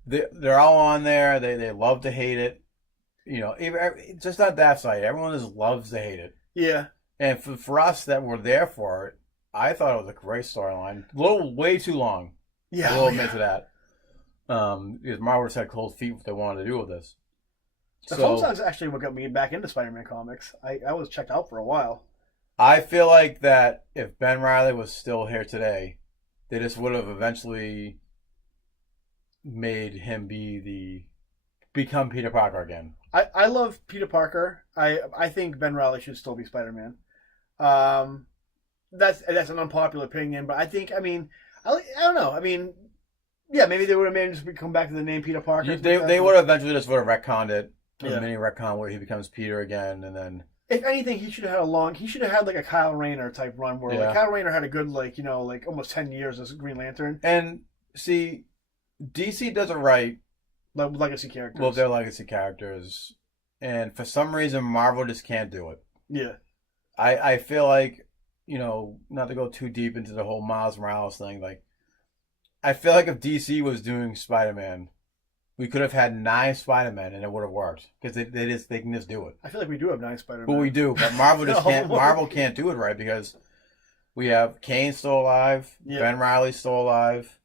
They're all on there. They love to hate it. It's just not that side. Everyone just loves to hate it. Yeah. And for us that were there for it, I thought it was a great storyline. Way too long. Yeah. I will admit to that. Because Marvel just had cold feet what they wanted to do with this. The Clone Saga is actually what got me back into Spider-Man comics. I was checked out for a while. I feel like that if Ben Reilly was still here today, they just would have eventually made him become Peter Parker again. I love Peter Parker. I think Ben Reilly should still be Spider-Man. That's an unpopular opinion, but I don't know. I mean, yeah, maybe they would have made him just come back to the name Peter Parker. They would have eventually just would have retconned it. A mini retcon where he becomes Peter again, and then if anything, he should have had like a Kyle Rayner type run where like Kyle Rayner had a good like almost 10 years as Green Lantern. And see, DC does it right. Legacy characters. Well, they're legacy characters, and for some reason Marvel just can't do it. Yeah, I feel like not to go too deep into the whole Miles Morales thing, like I feel like if DC was doing Spider-Man, we could have had 9 Spider-Men and it would have worked because they can just do it. I feel like we do have 9 Spider-Men. But we do, but Marvel just can't. Marvel can't do it right because we have Kane still alive, Ben Reilly's still alive,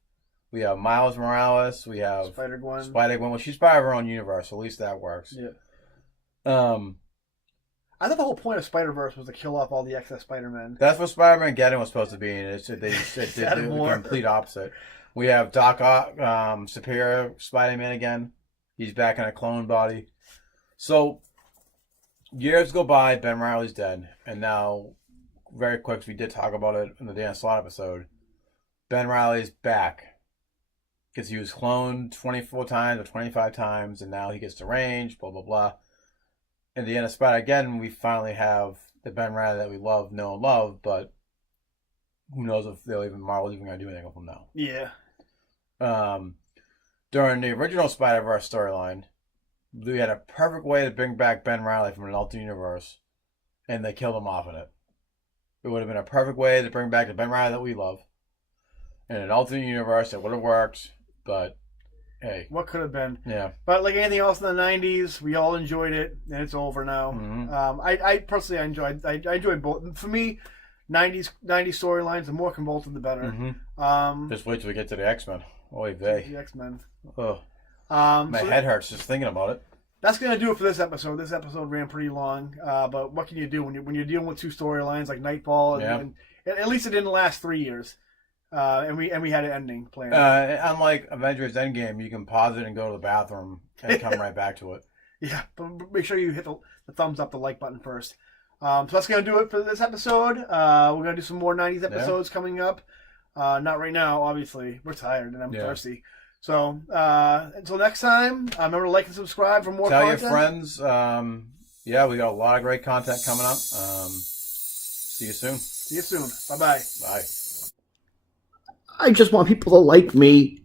we have Miles Morales, we have Spider-Gwen. Well, she's part of her own universe. At least that works. Yeah. I thought the whole point of Spider-Verse was to kill off all the excess Spider-Men. That's what Spider-Man Geddon was supposed to be, and it did the complete opposite. We have Doc Ock, Superior Spider-Man again. He's back in a clone body. So, years go by, Ben Reilly's dead. And now, very quick, we did talk about it in the Dan Slott episode. Ben Reilly's back. Because he was cloned 24 times or 25 times, and now he gets to range, blah, blah, blah. In the end of Spider-Geddon, we finally have the Ben Reilly that we love, know, and love, but who knows if Marvel's even going to do anything with him now. Yeah. During the original Spider-Verse storyline, we had a perfect way to bring back Ben Reilly from an alternate universe, and they killed him off in it. It would have been a perfect way to bring back the Ben Reilly that we love. In an alternate universe, it would have worked, but hey. What could have been. Yeah. But like anything else in the 90s, we all enjoyed it, and it's over now. Mm-hmm. I personally enjoyed both. For me, 90s storylines, the more convoluted, the better. Mm-hmm. Just wait till we get to the X-Men. Oy vey. The X-Men. Oh. My head hurts just thinking about it. That's going to do it for this episode. This episode ran pretty long, but what can you do when you're dealing with 2 storylines like Knightfall, and at least it didn't last 3 years, and we had an ending planned. Unlike Avengers Endgame, you can pause it and go to the bathroom and come right back to it. Yeah, but make sure you hit the thumbs up, the like button first. So that's going to do it for this episode. We're going to do some more 90s episodes coming up. Not right now, obviously. We're tired and I'm thirsty. So, until next time, remember to like and subscribe for more content. Tell your friends. We got a lot of great content coming up. See you soon. See you soon. Bye-bye. Bye. I just want people to like me.